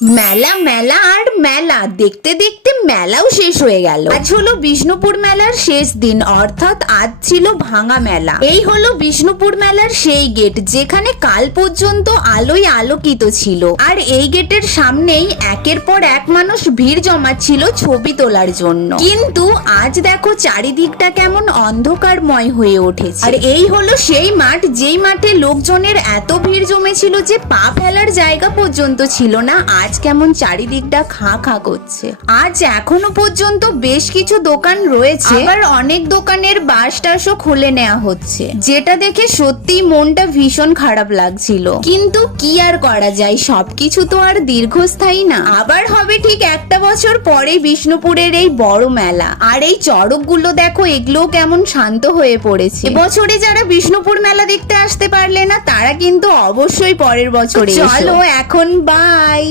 মেলা মেলা আর মেলা, দেখতে দেখতে মেলাও শেষ হয়ে গেল। আজ হলো বিষ্ণুপুর মেলার শেষ দিন, অর্থাৎ আজ ছিল ভাঙা মেলা। এই হলো বিষ্ণুপুর মেলার সেই গেট যেখানে কাল পর্যন্ত আলোয় আলোকিত ছিল। আর এই গেটের সামনেই একের পর এক মানুষ ভিড় জমাচ্ছিল ছবি তোলার জন্য। কিন্তু আজ দেখো চারিদিকটা কেমন অন্ধকারময় হয়ে উঠেছে। আর এই হলো সেই মাঠ, যেই মাঠে লোকজনের এত ভিড় জমেছিল যে পা ফেলার জায়গা পর্যন্ত ছিল না। আজ কেমন চারিদিকটা খাঁ খাঁ করছে। আজ এখনো পর্যন্ত বেশ কিছু দোকান রয়েছে, আবার অনেক দোকানের বাস টাসও খুলে নেওয়া হচ্ছে, যেটা দেখে সত্যি মনটা ভীষণ খারাপ লাগছিল। কিন্তু কি আর করা যায়, সবকিছু তো আর দীর্ঘস্থায়ী না। আবার হবে ঠিক একটা বছর পরে বিষ্ণুপুরের এই বড় মেলা। আর এই চড়কগুলো দেখো, এগুলো কেমন শান্ত হয়ে পড়েছে। এবছরে যারা বিষ্ণুপুর মেলা দেখতে আসতে পারলে না, তারা কিন্তু অবশ্যই পরের বছরে চলো এখন বাই।